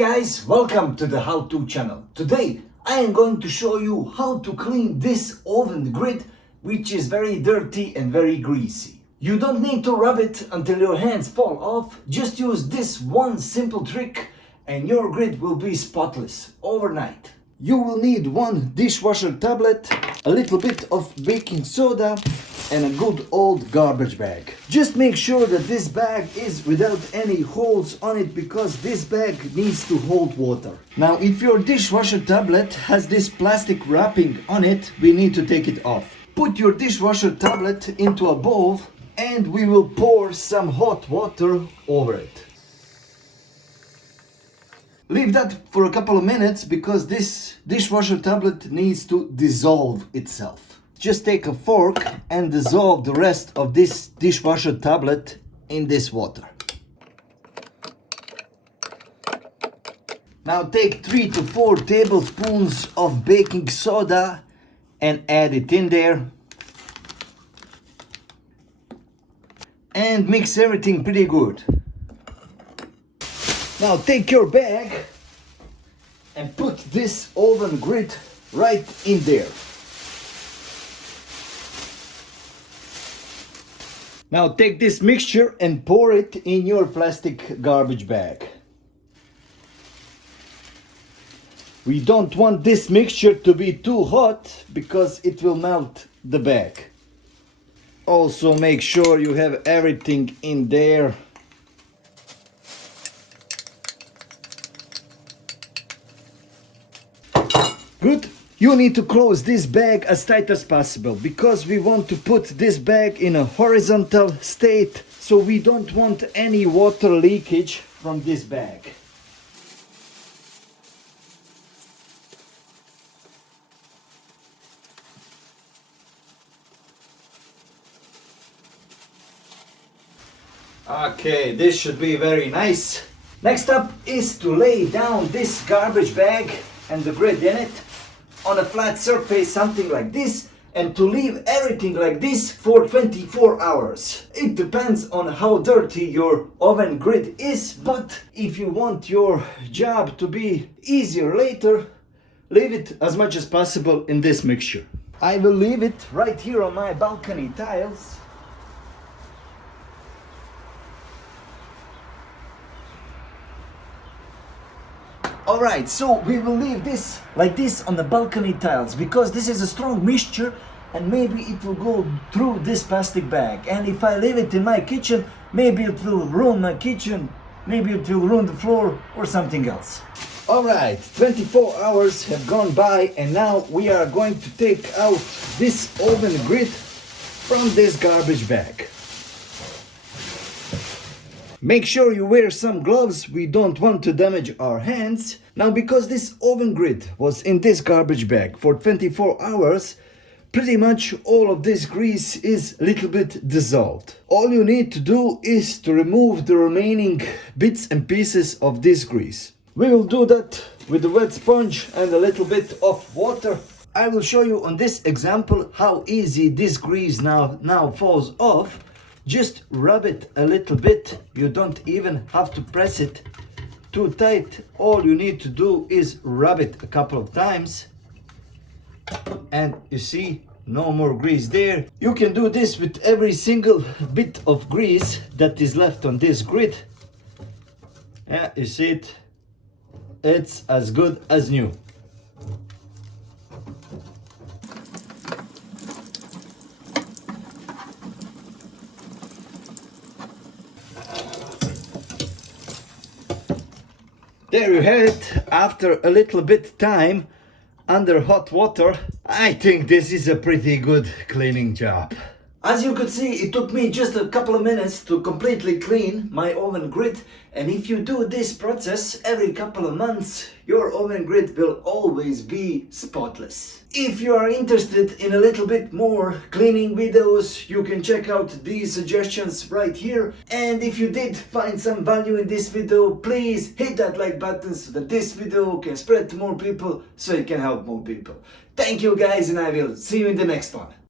guys, welcome to the how-to channel. Today I am going to show you how to clean this oven grid, which is very dirty and very greasy. You don't need to rub it until your hands fall off. Just use this one simple trick and your grid will be spotless overnight. You will need one dishwasher tablet, a little bit of baking soda and a good old garbage bag. Just make sure that this bag is without any holes on it because this bag needs to hold water. Now if your dishwasher tablet has this plastic wrapping on it, we need to take it off. Put your dishwasher tablet into a bowl and we will pour some hot water over it. Leave that for a couple of minutes because this dishwasher tablet needs to dissolve itself. Just take a fork and dissolve the rest of this dishwasher tablet in this water. Now take 3 to 4 tablespoons of baking soda and add it in there. And mix everything pretty good. Now take your bag and put this oven grid right in there. Now take this mixture and pour it in your plastic garbage bag. We don't want this mixture to be too hot because it will melt the bag. Also make sure you have everything in there. Good. You need to close this bag as tight as possible because we want to put this bag in a horizontal state, so we don't want any water leakage from this bag. Okay, this should be very nice. Next up is to lay down this garbage bag and the grid in it on a flat surface, something like this, and to leave everything like this for 24 hours. It depends on how dirty your oven grid is, but if you want your job to be easier later, leave it as much as possible in this mixture. I will leave it right here on my balcony tiles. Alright, so we will leave this like this on the balcony tiles because this is a strong mixture and maybe it will go through this plastic bag. And if I leave it in my kitchen, maybe it will ruin my kitchen, maybe it will ruin the floor or something else. Alright, 24 hours have gone by and now we are going to take out this oven grid from this garbage bag. Make sure you wear some gloves, we don't want to damage our hands. Now because this oven grid was in this garbage bag for 24 hours, pretty much all of this grease is a little bit dissolved. All you need to do is to remove the remaining bits and pieces of this grease. We will do that with a wet sponge and a little bit of water. I will show you on this example how easy this grease now falls off. Just rub it a little bit. You don't even have to press it too tight. All you need to do is rub it a couple of times and you see no more grease there. You can do this with every single bit of grease that is left on this grid. Yeah, you see it? It's as good as new. There you have it. After a little bit time under hot water, I think this is a pretty good cleaning job. As you could see, it took me just a couple of minutes to completely clean my oven grid, and if you do this process every couple of months, your oven grid will always be spotless. If you are interested in a little bit more cleaning videos, you can check out these suggestions right here. And if you did find some value in this video, please hit that like button so that this video can spread to more people, so it can help more people. Thank you guys, and I will see you in the next one.